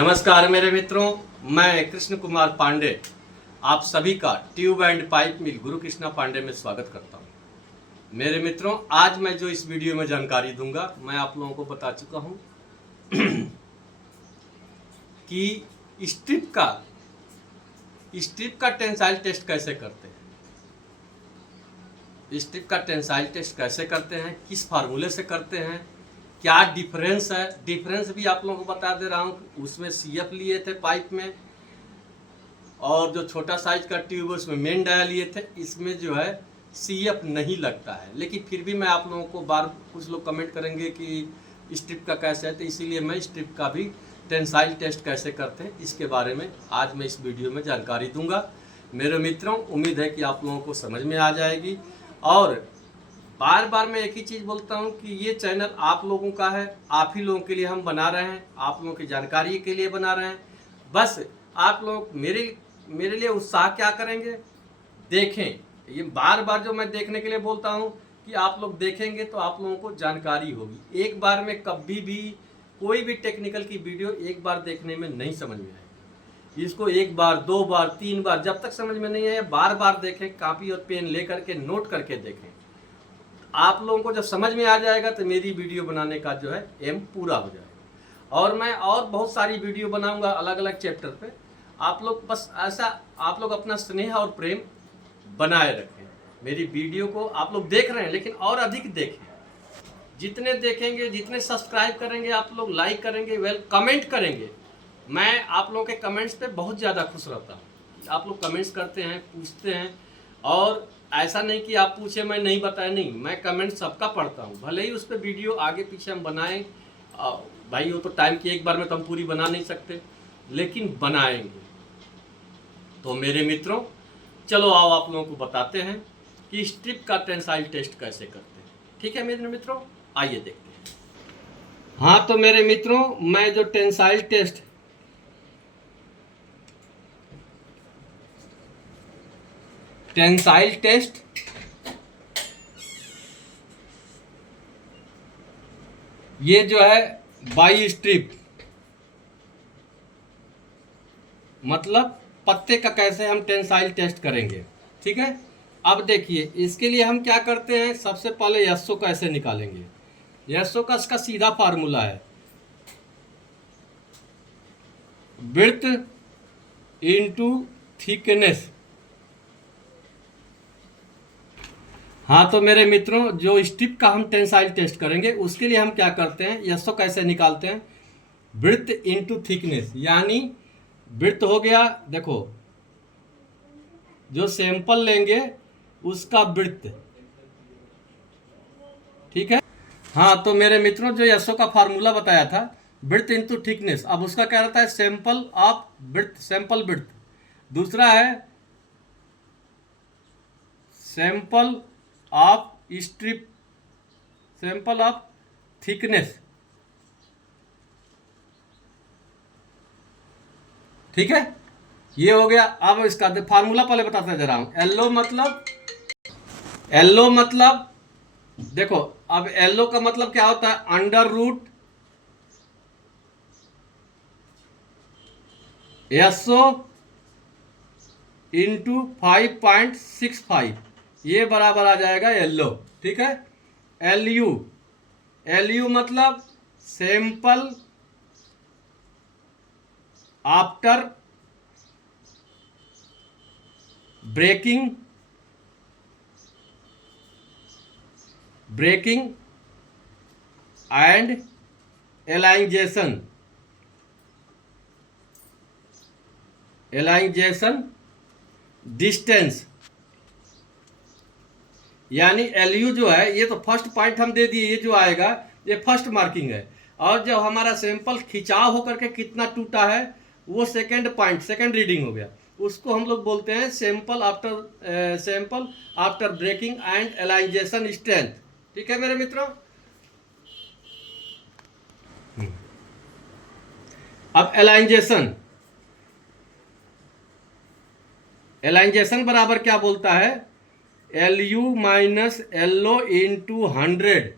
नमस्कार मेरे मित्रों, मैं कृष्ण कुमार पांडे आप सभी का ट्यूब एंड पाइप मिल गुरु कृष्णा पांडे में स्वागत करता हूं। मेरे मित्रों, आज मैं जो इस वीडियो में जानकारी दूंगा, मैं आप लोगों को बता चुका हूं कि स्ट्रिप का टेंसाइल टेस्ट कैसे करते हैं। स्ट्रिप का टेंसाइल टेस्ट कैसे करते हैं, किस फार्मूले से करते हैं, क्या डिफरेंस है। डिफरेंस भी आप लोगों को बता दे रहा हूँ। उसमें CF लिए थे पाइप में, और जो छोटा साइज का ट्यूब है उसमें मेन डाया लिए थे। इसमें जो है CF नहीं लगता है, लेकिन फिर भी मैं आप लोगों को कुछ लोग कमेंट करेंगे कि स्ट्रिप का कैसे है, तो इसीलिए मैं स्ट्रिप का भी टेंसाइल टेस्ट कैसे करते हैं इसके बारे में आज मैं इस वीडियो में जानकारी दूंगा। मेरे मित्रों, उम्मीद है कि आप लोगों को समझ में आ जाएगी। और बार बार मैं एक ही चीज़ बोलता हूँ कि ये चैनल आप लोगों का है, आप ही लोगों के लिए हम बना रहे हैं, आप लोगों की जानकारी के लिए बना रहे हैं। बस आप लोग मेरे लिए उत्साह क्या करेंगे, देखें। ये बार बार जो मैं देखने के लिए बोलता हूँ कि आप लोग देखेंगे तो आप लोगों को जानकारी होगी। एक बार में कभी भी कोई भी टेक्निकल की वीडियो एक बार देखने में नहीं समझ में आएगी। इसको एक बार, दो बार, तीन बार, जब तक समझ में नहीं आए बार बार देखें, कापी और पेन ले करके नोट करके देखें। आप लोगों को जब समझ में आ जाएगा तो मेरी वीडियो बनाने का जो है एम पूरा हो जाएगा। और मैं और बहुत सारी वीडियो बनाऊंगा अलग अलग चैप्टर पे। आप लोग बस ऐसा, आप लोग अपना स्नेह और प्रेम बनाए रखें। मेरी वीडियो को आप लोग देख रहे हैं, लेकिन और अधिक देखें। जितने देखेंगे, जितने सब्सक्राइब करेंगे, आप लोग लाइक करेंगे, कमेंट करेंगे, मैं आप लोगों के कमेंट्स पे बहुत ज़्यादा खुश रहता हूँ। आप लोग कमेंट्स करते हैं, पूछते हैं, और ऐसा नहीं कि आप पूछे मैं नहीं बताया, नहीं, मैं कमेंट सबका पढ़ता हूँ। भले ही उस पर वीडियो आगे पीछे हम बनाएं, भाई वो तो टाइम की एक बार में तो हम पूरी बना नहीं सकते, लेकिन बनाएंगे। तो मेरे मित्रों, चलो आओ आप लोगों को बताते हैं कि स्ट्रिप का टेंसाइल टेस्ट कैसे करते हैं। ठीक है मेरे मित्रों, आइए देखते हैं। हाँ तो मेरे मित्रों, मैं जो टेंसाइल टेस्ट ये जो है बाई स्ट्रिप, मतलब पत्ते का कैसे हम टेंसाइल टेस्ट करेंगे। ठीक है, अब देखिए इसके लिए हम क्या करते हैं। सबसे पहले एसओ कैसे निकालेंगे। एसओ का इसका सीधा फार्मूला है विड्थ इनटू थिकनेस। हाँ तो मेरे मित्रों, जो स्ट्रिप का हम टेंसाइल टेस्ट करेंगे उसके लिए हम क्या करते हैं, एसओ कैसे निकालते हैं। विड्थ इनटू थिकनेस, यानी विड्थ हो गया, देखो जो सैंपल लेंगे उसका विड्थ। ठीक है, हाँ तो मेरे मित्रों, जो एसओ का फार्मूला बताया था विड्थ इनटू थिकनेस, अब उसका क्या रहता है, sample of width, sample width. दूसरा है sample of strip, sample of thickness. ठीक है, ये हो गया। अब इसका फार्मूला पहले बताता जा रहा हूं। एलो मतलब देखो, अब एलो का मतलब क्या होता है, अंडर रूट एसओ इंटू 5.65, ये बराबर आ जाएगा एलो। ठीक है, एलयू मतलब sample after breaking and elongation distance. यानी एलयू जो है, ये तो फर्स्ट पॉइंट हम दे दिए, ये जो आएगा ये फर्स्ट मार्किंग है। और जब हमारा सैंपल खिंचाव होकर के कितना टूटा है वो सेकंड पॉइंट, सेकंड रीडिंग हो गया। उसको हम लोग बोलते हैं sample after breaking and elongation strength. ठीक है मेरे मित्रों, अब एलाइजेशन बराबर क्या बोलता है, LU minus LO into 100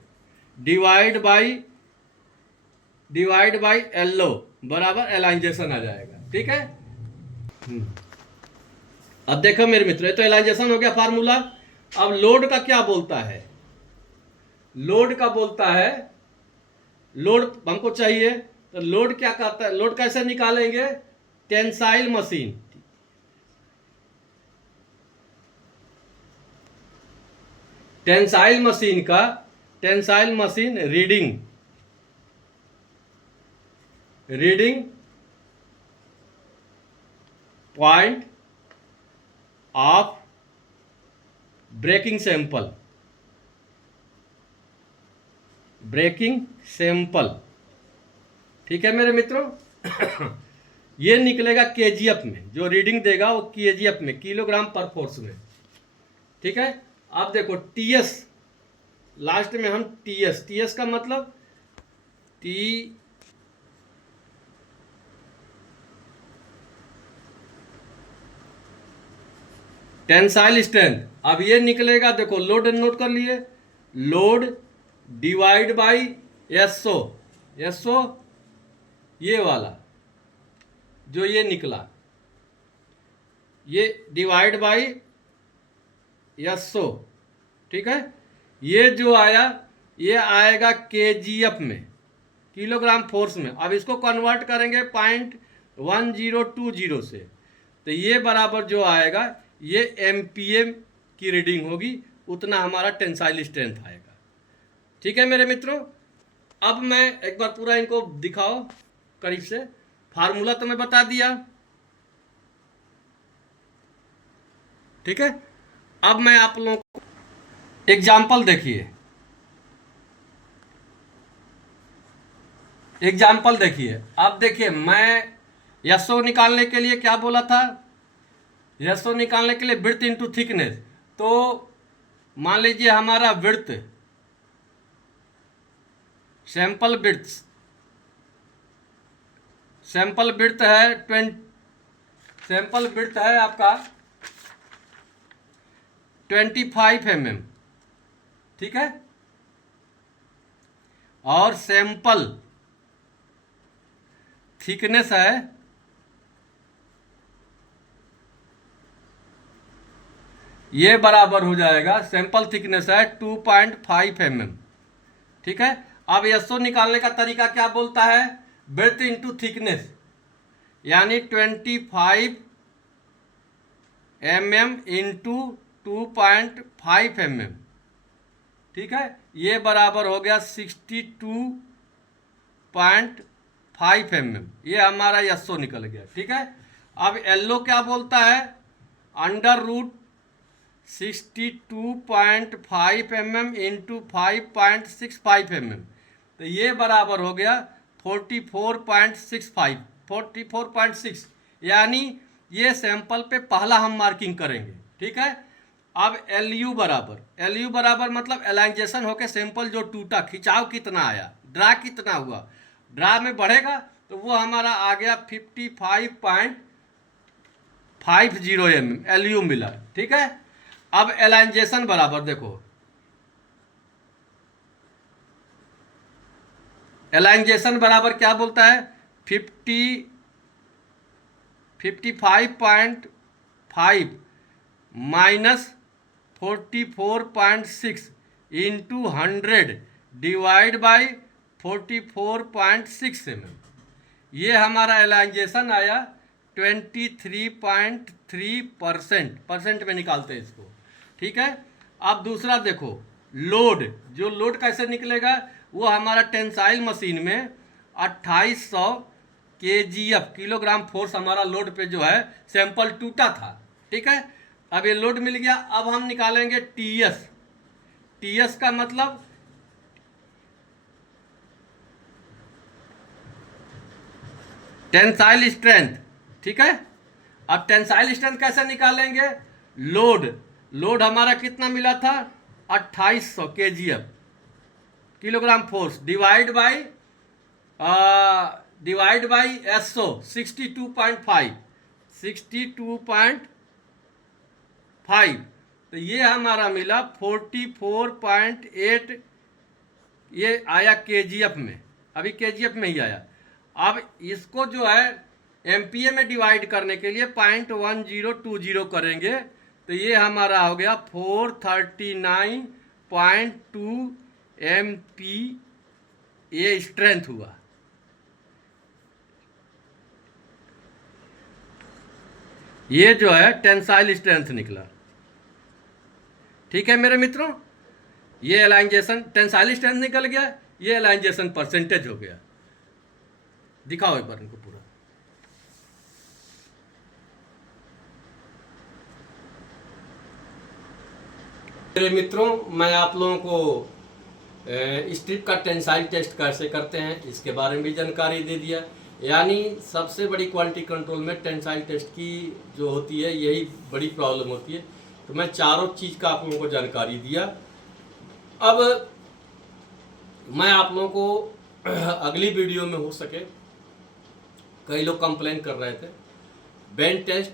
divide by LO। बराबर एलाइजेशन आ जाएगा। ठीक है। अब देखो मेरे मित्र, ये तो एलाइजेशन हो गया फार्मूला। अब लोड का क्या बोलता है? लोड का बोलता है, लोड हमको चाहिए, तो लोड क्या कहता है, लोड कैसे निकालेंगे? टेंसाइल मशीन, टेंसाइल मशीन का, tensile machine reading, reading point of breaking sample, breaking sample. ठीक है मेरे मित्रों। ये निकलेगा केजीएफ में, जो रीडिंग देगा वो केजीएफ में, किलोग्राम पर फोर्स में। ठीक है। अब देखो टीएस, लास्ट में हम टीएस, टीएस का मतलब टी टेंसाइल स्ट्रेंथ। अब ये निकलेगा, देखो लोड नोट कर लिए, load divide by SO, SO ये वाला जो ये निकला, ये डिवाइड बाई एसओ। ठीक है। ये जो आया, ये आएगा केजीएफ में, किलोग्राम फोर्स में। अब इसको कन्वर्ट करेंगे 0.1020 से, तो ये बराबर जो आएगा, ये एमपीएम की रीडिंग होगी, उतना हमारा टेंसाइल स्ट्रेंथ आएगा। ठीक है मेरे मित्रों। अब मैं एक बार पूरा इनको दिखाओ करीब से। फार्मूला तो मैं बता दिया। ठीक है। अब मैं आप लोगों को एग्जाम्पल देखिए, एग्जाम्पल देखिए। अब देखिए, मैं एसओ निकालने के लिए क्या बोला था? एसओ निकालने के लिए विड्थ इंटू थिकनेस। तो मान लीजिए हमारा width, sample width, sample width है 20, सैंपल विड्थ है आपका 25 mm। ठीक है। और सैंपल थिकनेस है, ये बराबर हो जाएगा, सैंपल थिकनेस है 2.5 mm। ठीक है। अब एसओ निकालने का तरीका क्या बोलता है? ब्रेथ इंटू थिकनेस, यानी 25 mm इंटू 2.5 mm। ठीक है। ये बराबर हो गया 62.5 mm। ये हमारा एसओ निकल गया। ठीक है। अब एलओ क्या बोलता है? Under root 62.5 mm into 5.65 mm। तो ये बराबर हो गया 44.65, 44.6। यानी ये सैंपल पे पहला हम मार्किंग करेंगे। ठीक है। अब एलयू बराबर, एलयू बराबर मतलब एलाइजेशन होके सैंपल जो टूटा, खिंचाव कितना आया, ड्रा कितना हुआ, ड्रा में बढ़ेगा तो वो हमारा आ गया 55.50 mm एलयू मिला। ठीक है। अब एलाइजेशन बराबर देखो, एलाइजेशन बराबर क्या बोलता है? 55.5 minus 44.6 into 100 divide by 44.6 mm। ये हमारा एलाइजेशन आया 23.3%, परसेंट में निकालते हैं इसको। ठीक है। अब दूसरा देखो, लोड, जो लोड कैसे निकलेगा? वो हमारा टेंसाइल मशीन में 2800 केजीएफ, किलोग्राम फोर्स हमारा लोड पे जो है सैंपल टूटा था। ठीक है। अब ये लोड मिल गया। अब हम निकालेंगे टीएस। टीएस का मतलब टेंसाइल स्ट्रेंथ। ठीक है। अब टेंसाइल स्ट्रेंथ कैसे निकालेंगे? लोड, लोड हमारा कितना मिला था? 2800 KGF, kilogram force, divide by SO 62.5, 62.5। तो ये हमारा मिला 44.8, ये आया केजीएफ में, अभी केजीएफ में ही आया। अब इसको जो है एमपीए में डिवाइड करने के लिए 0.1020 करेंगे, तो ये हमारा हो गया 439.2 MP ये स्ट्रेंथ हुआ। ये जो है टेंसाइल स्ट्रेंथ निकला। ठीक है मेरे मित्रों, ये एलाइंजेशन टेंसाइल स्ट्रेंथ निकल गया, ये एलाइंजेशन परसेंटेज हो गया। दिखाओ एक बार इनको पूरा। मेरे मित्रों, मैं आप लोगों को स्ट्रिप का टेंसाइल टेस्ट कैसे करते हैं इसके बारे में भी जानकारी दे दिया। यानी सबसे बड़ी क्वालिटी कंट्रोल में टेंसाइल टेस्ट की जो होती है यही बड़ी प्रॉब्लम होती है। तो मैं चारों चीज़ का आप लोगों को जानकारी दिया। अब मैं आप लोगों को अगली वीडियो में हो सके, कई लोग कंप्लेन कर रहे थे बेंड टेस्ट,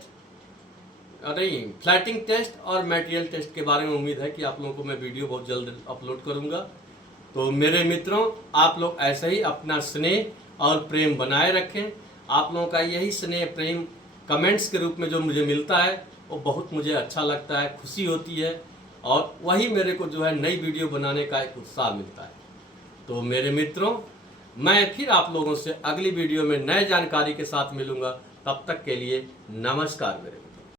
नहीं फ्लैटिंग टेस्ट और मटेरियल टेस्ट के बारे में उम्मीद है कि आप लोगों को मैं वीडियो बहुत जल्द अपलोड करूंगा। तो मेरे मित्रों, आप लोग ऐसे ही अपना स्नेह और प्रेम बनाए रखें। आप लोगों का यही स्नेह प्रेम कमेंट्स के रूप में जो मुझे मिलता है वो बहुत मुझे अच्छा लगता है, खुशी होती है, और वही मेरे को जो है नई वीडियो बनाने का एक उत्साह मिलता है। तो मेरे मित्रों, मैं फिर आप लोगों से अगली वीडियो में नए जानकारी के साथ मिलूंगा। तब तक के लिए नमस्कार मेरे।